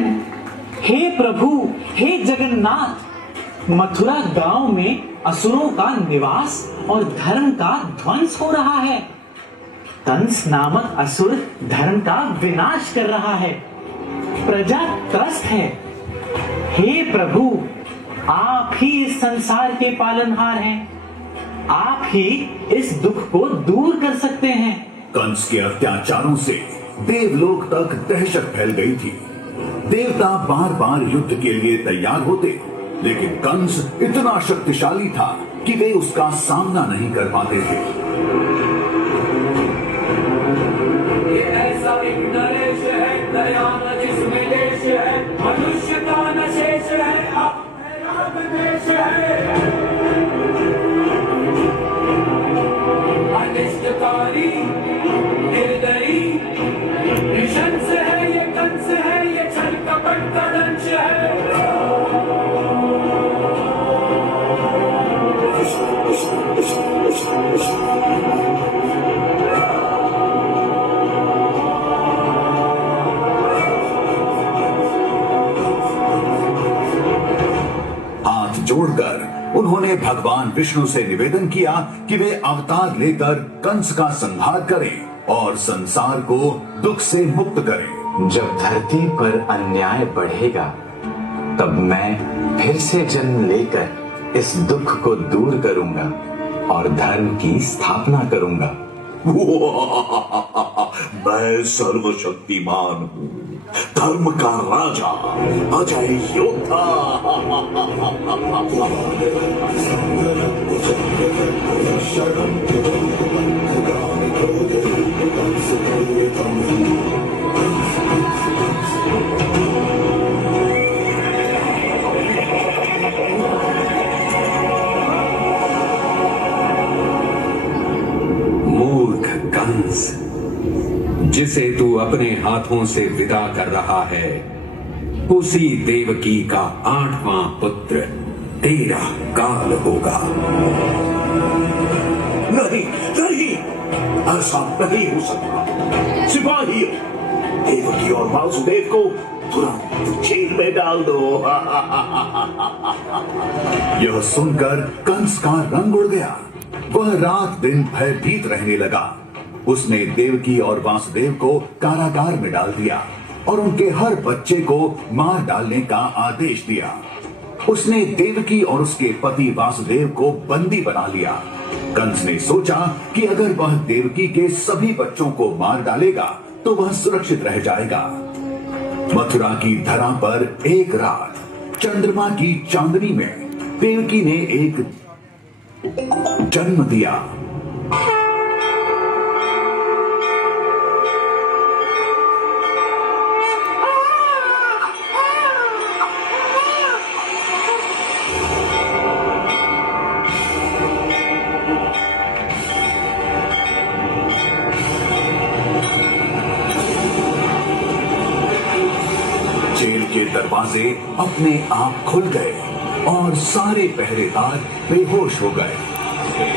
नारायण, हे प्रभु, हे जगन्नाथ, मथुरा गांव में असुरों का निवास और धर्म का ध्वंस हो रहा है। कंस नामक असुर धर्म का विनाश कर रहा है। प्रजा त्रस्त है। हे प्रभु, आप ही इस संसार के पालनहार हैं। आप ही इस दुख को दूर कर सकते हैं। कंस के अत्याचारों से देवलोक तक दहशत फैल गई थी। देवता बार बार युद्ध के लिए तैयार होते, लेकिन कंस इतना शक्तिशाली था कि वे उसका सामना नहीं कर पाते थे। ये ऐसा एक नरेश है, दया न जिसमें लेश है, मनुष्य का न शेष है, अब राग देश है। अनिष्टकारी, निर्दयी, निशंस है, ये कंस है, ये छल कपट का दंश है। हाथ जोड़कर उन्होंने भगवान विष्णु से निवेदन किया कि वे अवतार लेकर कंस का संहार करें और संसार को दुख से मुक्त करें। जब धरती पर अन्याय बढ़ेगा, तब मैं फिर से जन्म लेकर इस दुख को दूर करूंगा और धर्म की स्थापना करूंगा। मैं सर्वशक्तिमान हूँ, धर्म का राजा, अजय योद्धा। मूर्ख कंस, जिसे तू अपने हाथों से विदा कर रहा है, उसी देवकी का 8वां पुत्र तेरा काल होगा। नहीं नहीं, ऐसा नहीं हो सकता। सिपाही, देवकी और वासुदेव को तुरंत जेल में डाल दो। यह सुनकर कंस का रंग उड़ गया। वह रात दिन भयभीत रहने लगा। उसने देवकी और वासुदेव को कारागार में डाल दिया और उनके हर बच्चे को मार डालने का आदेश दिया। उसने देवकी और उसके पति वासुदेव को बंदी बना लिया। कंस ने सोचा कि अगर वह देवकी के सभी बच्चों को मार डालेगा तो वह सुरक्षित रह जाएगा। मथुरा की धरा पर एक रात चंद्रमा की चांदनी में देवकी ने एक जन्म दिया। जेल के दरवाजे अपने आप खुल गए और सारे पहरेदार बेहोश हो गए।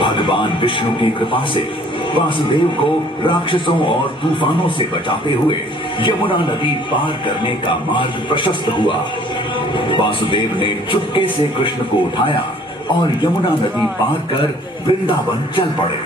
भगवान विष्णु की कृपा से वासुदेव को राक्षसों और तूफानों से बचाते हुए यमुना नदी पार करने का मार्ग प्रशस्त हुआ। वासुदेव ने चुपके से कृष्ण को उठाया और यमुना नदी पार कर वृंदावन चल पड़े।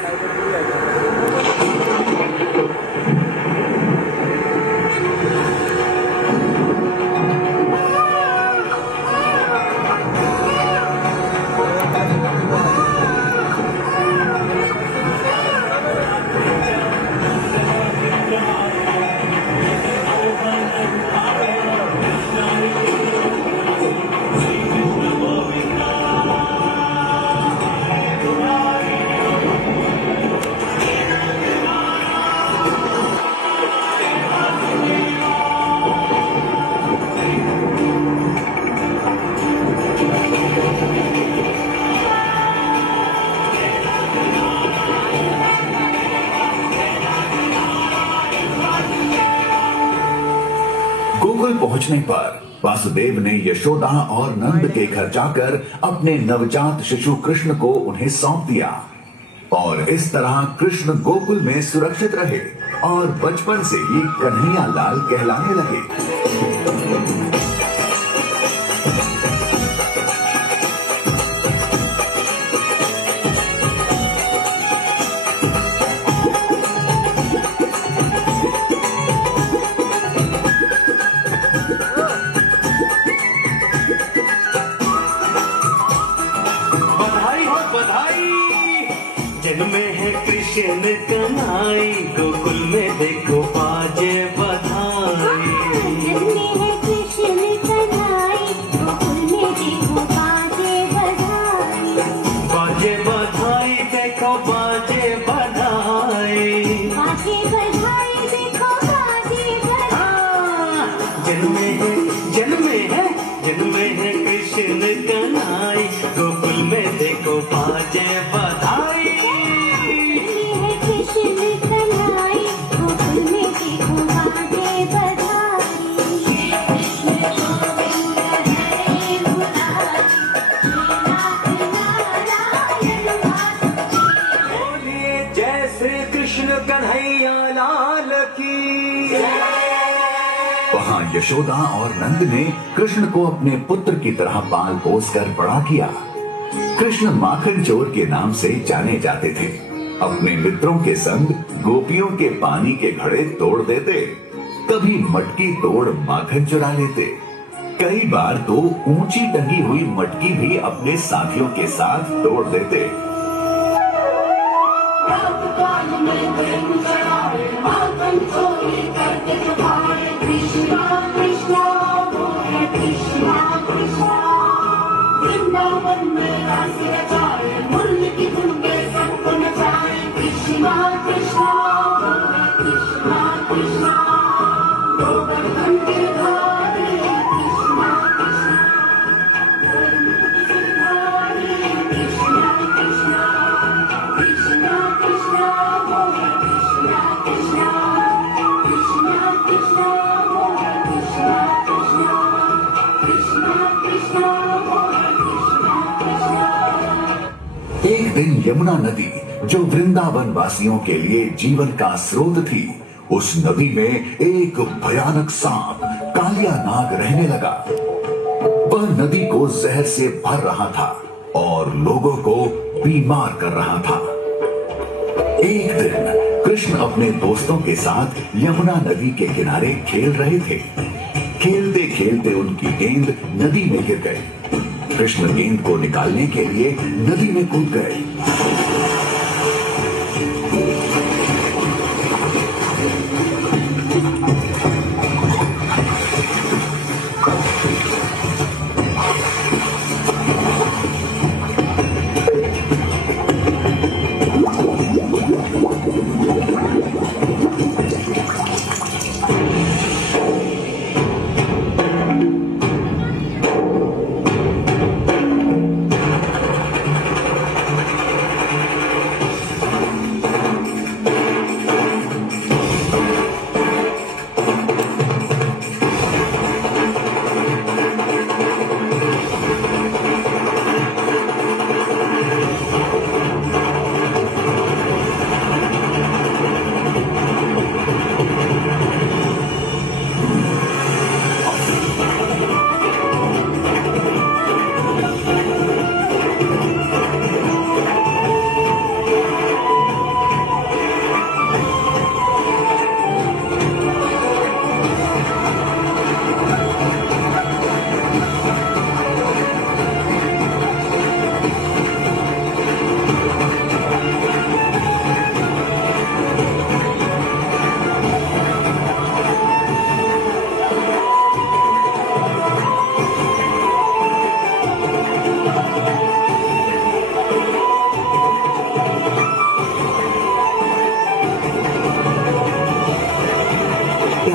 गोकुल पहुंचने पर वासुदेव ने यशोदा और नंद के घर जाकर अपने नवजात शिशु कृष्ण को उन्हें सौंप दिया और इस तरह कृष्ण गोकुल में सुरक्षित रहे और बचपन से ही कन्हैया लाल कहलाने लगे। बधाई हो बधाई, जन्मे है कृष्ण कन्हई, गोकुल में देखो बाजे बधाई। जन्मे है कृष्ण कन्हई, गोकुल में देखो बाजे बधाई। बाजे बधाई देखो बाजे बधाई। बाजे बधाई देखो बाजे बधाई। हाँ, जन्मे है कृष्ण कन्हई, गोकुल में देखो बाजे बधाई। जन्मे है कृष्ण कन्हई, गोकुल में देखो बाजे बधाई। कृष्ण गोविंद हरे मुरारी, नाथ नारायण वासुदेव। बोलिए जय श्री कृष्ण कन्हैया लाल की। वहां यशोदा और नंद ने कृष्ण को अपने पुत्र की तरह पाल पोस कर बड़ा किया। कृष्ण माखन चोर के नाम से जाने जाते थे। अपने मित्रों के संग गोपियों के पानी के घड़े तोड़ देते, कभी मटकी तोड़ माखन चुरा लेते। कई बार तो ऊंची टंगी हुई मटकी भी अपने साथियों के साथ तोड़ देते। कृष्णा कृष्णा बोले कृष्णा कृष्णा, वृंदावन में रास रचाए, मुरली की धुन में सबको नचाए। कृष्णा कृष्णा बोले कृष्णा कृष्णा, गोवर्धन के धारे। कृष्णा कृष्णा कृष्णा कृष्णा, कृष्णा कृष्णा बोले कृष्णा कृष्णा, कृष्णा कृष्णा बोले कृष्णा कृष्णा, कृष्णा कृष्णा बोले कृष्णा कृष्णा। एक दिन यमुना नदी, जो वृंदावन वासियों के लिए जीवन का स्रोत थी, उस नदी में एक भयानक सांप कालिया नाग रहने लगा। वह नदी को जहर से भर रहा था और लोगों को बीमार कर रहा था। एक दिन कृष्ण अपने दोस्तों के साथ यमुना नदी के किनारे खेल रहे थे। खेलते खेलते उनकी गेंद नदी में गिर गई। कृष्ण गेंद को निकालने के लिए नदी में कूद गए।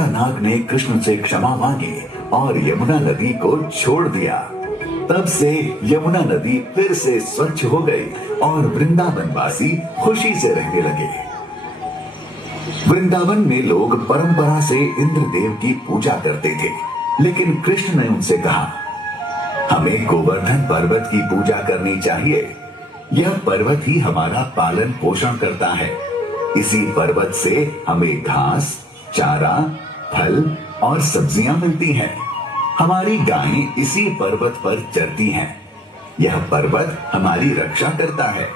नाग ने कृष्ण से क्षमा मांगी और यमुना नदी को छोड़ दिया। तब से यमुना नदी फिर से स्वच्छ हो गई और वृंदावन वासी खुशी से रहने लगे। वृंदावन में लोग परंपरा से इंद्रदेव की पूजा करते थे, लेकिन कृष्ण ने उनसे कहा, हमें गोवर्धन पर्वत की पूजा करनी चाहिए। यह पर्वत ही हमारा पालन पोषण करता है। इसी पर्वत से हमें घास, चारा, फल और सब्जियां मिलती हैं। हमारी गायें इसी पर्वत पर चरती हैं। यह पर्वत हमारी रक्षा करता है।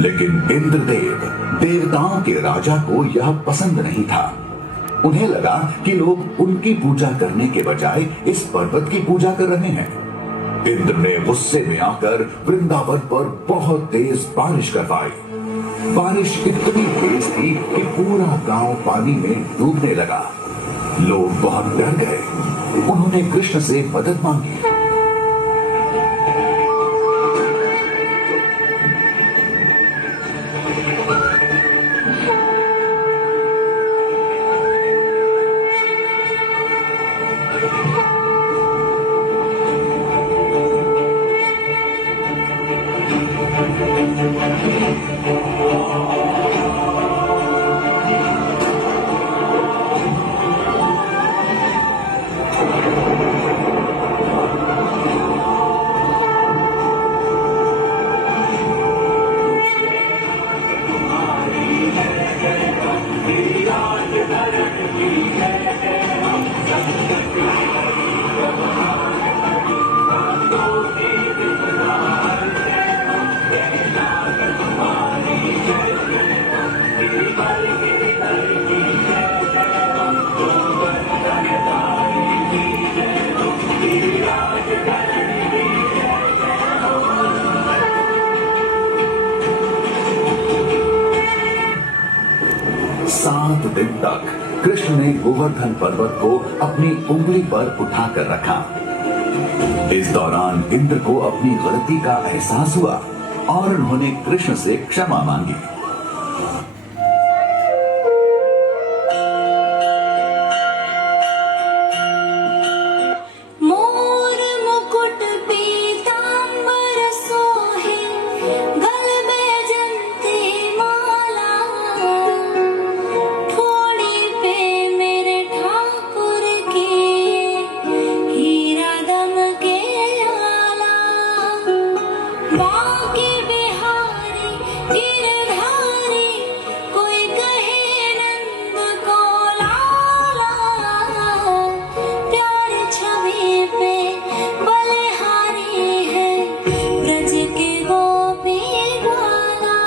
लेकिन इंद्रदेव, देवताओं के राजा को यह पसंद नहीं था। उन्हें लगा कि लोग उनकी पूजा करने के बजाय इस पर्वत की पूजा कर रहे हैं। इंद्र ने गुस्से में आकर वृंदावन पर बहुत तेज बारिश करवाई। बारिश इतनी तेज थी कि पूरा गांव पानी में डूबने लगा। लोग बहुत डर गए। उन्होंने कृष्ण से मदद मांगी। दिन तक कृष्ण ने गोवर्धन पर्वत को अपनी उंगली पर उठाकर रखा। इस दौरान इंद्र को अपनी गलती का एहसास हुआ और उन्होंने कृष्ण से क्षमा मांगी। मोर मुकुट पीतांबर सोहे, गल में जंती माला, ठोड़ी पे मेरे ठाकुर की हीरा दमके आला। बांके बिहारी गिरधारी, कोई कहे नंद को लाला। प्यार छवि पे बलिहारी है, ब्रज के गोपी ग्वाला।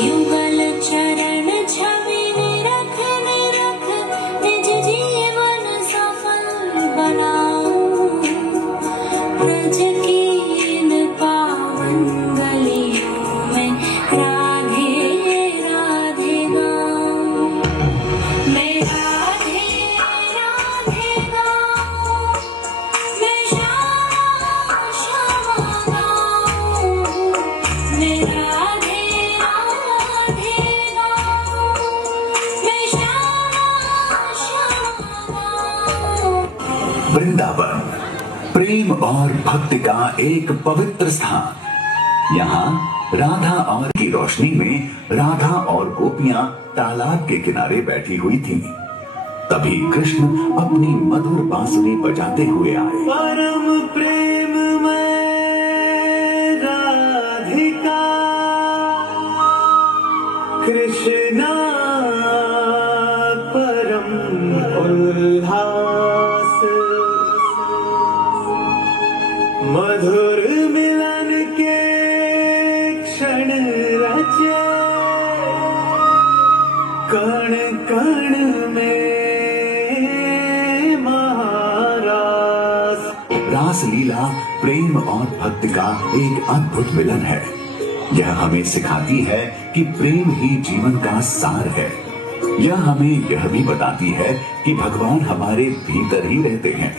युगल चरण छवि निरख निरख, निज जीवन सफल बनाऊं। ब्रज की इन पावन गलियों में राधे राधे गाऊं। मैं राधे राधे गाऊं, मैं श्यामा श्यामा गाऊं। मैं राधे राधे गाऊं, मैं श्यामा श्यामा गाऊं। वृंदावन प्रेम और भक्ति का एक पवित्र स्थान। यहाँ राधा और की रोशनी में राधा और गोपियां तालाब के किनारे बैठी हुई थीं। तभी कृष्ण अपनी मधुर बांसुरी बजाते हुए आए। परम प्रेम में राधिका, कृष्णा परम उल्लास। मधुर मिलन के क्षण रचे, कण कण में महारास। रासलीला प्रेम और भक्ति का एक अद्भुत मिलन है। यह हमें सिखाती है कि प्रेम ही जीवन का सार है। यह हमें यह भी बताती है कि भगवान हमारे भीतर ही रहते हैं।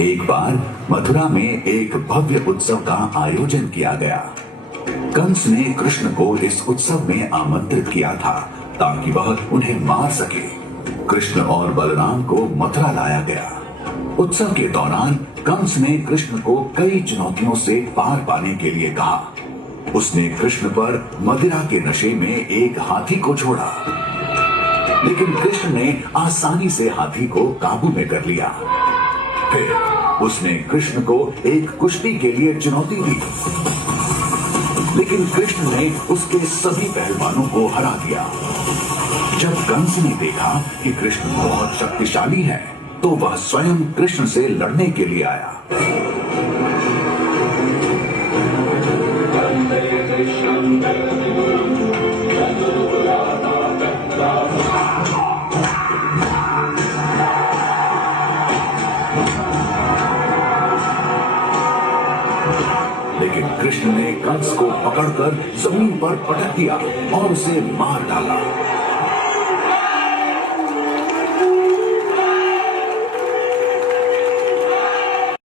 एक बार मथुरा में एक भव्य उत्सव का आयोजन किया गया। कंस ने कृष्ण को इस उत्सव में आमंत्रित किया था ताकि वह उन्हें मार सके। कृष्ण और बलराम को मथुरा लाया गया। उत्सव के दौरान कंस ने कृष्ण को कई चुनौतियों से पार पाने के लिए कहा। उसने कृष्ण पर मदिरा के नशे में एक हाथी को छोड़ा, लेकिन कृष्ण ने आसानी से हाथी को काबू में कर लिया। फिर उसने कृष्ण को एक कुश्ती के लिए चुनौती दी, लेकिन कृष्ण ने उसके सभी पहलवानों को हरा दिया। जब कंस ने देखा कि कृष्ण बहुत शक्तिशाली है, तो वह स्वयं कृष्ण से लड़ने के लिए आया। लेकिन कृष्ण ने कंस को पकड़कर जमीन पर पटक दिया और उसे मार डाला।